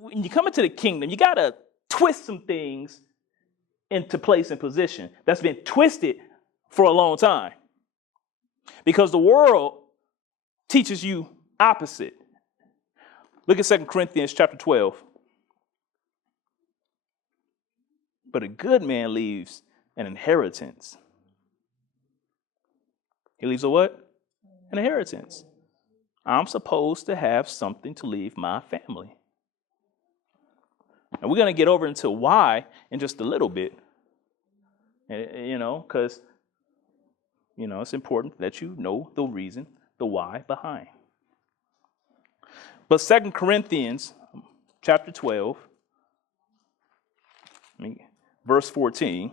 when you come into the kingdom, you got to twist some things into place and position that's been twisted for a long time. Because the world teaches you opposite. Look at 2 Corinthians chapter 12. But a good man leaves an inheritance. He leaves a what? An inheritance. I'm supposed to have something to leave my family. And we're going to get over into why in just a little bit. Because, it's important that you know the reason, the why behind. But 2 Corinthians chapter 12, verse 14.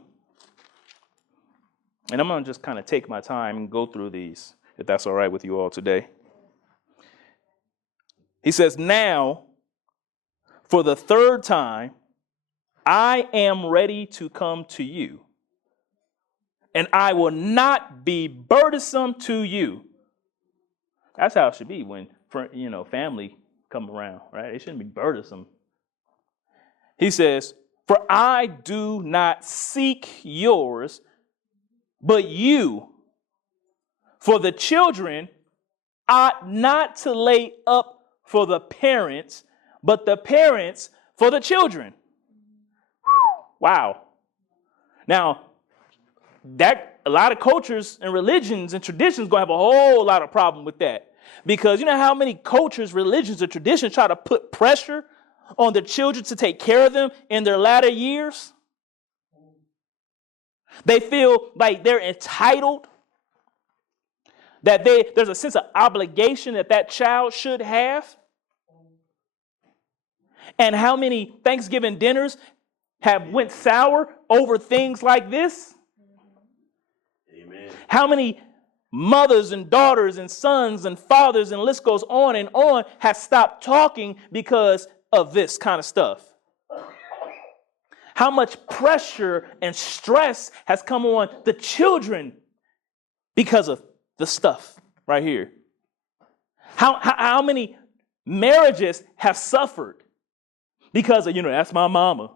And I'm going to just kind of take my time and go through these, if that's all right with you all today. He says, now, for the third time, I am ready to come to you, and I will not be burdensome to you. That's how it should be when, family come around, right? It shouldn't be burdensome. He says, for I do not seek yours, but you. For the children ought not to lay up for the parents, but the parents for the children. Wow. Now, that a lot of cultures and religions and traditions going to have a whole lot of problem with that. Because you know how many cultures, religions, and traditions try to put pressure on the children to take care of them in their latter years? They feel like they're entitled, that there's a sense of obligation that child should have. And how many Thanksgiving dinners have went sour over things like this? Amen. How many mothers and daughters and sons and fathers, and list goes on, have stopped talking because of this kind of stuff? How much pressure and stress has come on the children because of the stuff right here? How many marriages have suffered because of, that's my mama.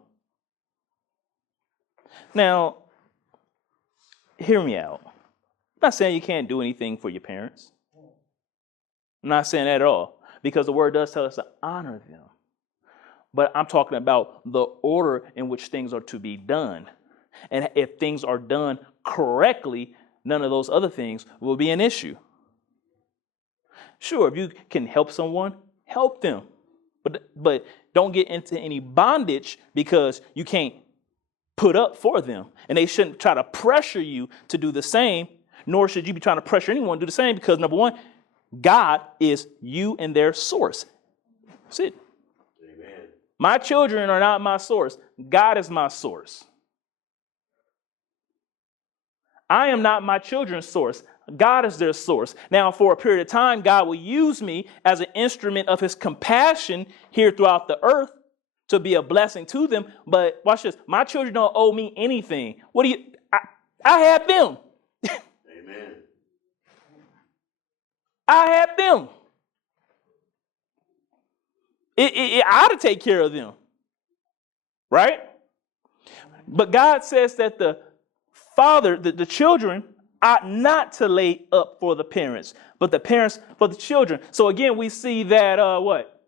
Now, hear me out. I'm not saying you can't do anything for your parents. I'm not saying that at all, because the word does tell us to honor them. But I'm talking about the order in which things are to be done. And if things are done correctly, none of those other things will be an issue. Sure, if you can help someone, help them. But don't get into any bondage because you can't put up for them. And they shouldn't try to pressure you to do the same, nor should you be trying to pressure anyone to do the same, because number one, God is you and their source. That's it. Amen. My children are not my source. God is my source. I am not my children's source. God is their source. Now, for a period of time, God will use me as an instrument of his compassion here throughout the earth to be a blessing to them. But watch this. My children don't owe me anything. I have them. Amen. I have them. I ought to take care of them. Right? But God says that the father, the children, ought not to lay up for the parents, but the parents for the children. So again, we see that what?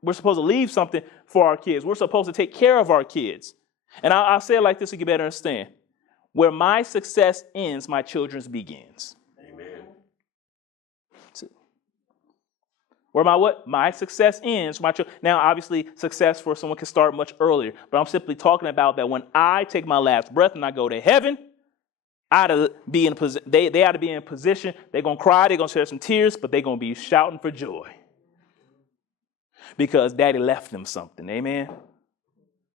We're supposed to leave something for our kids. We're supposed to take care of our kids. And I'll say it like this so you can better understand. Where my success ends, my children's begins. Amen. Where my success ends, my children. Now, obviously, success for someone can start much earlier. But I'm simply talking about that when I take my last breath and I go to heaven, they ought to be in a position. They're going to cry. They're going to shed some tears, but they're going to be shouting for joy because daddy left them something. Amen.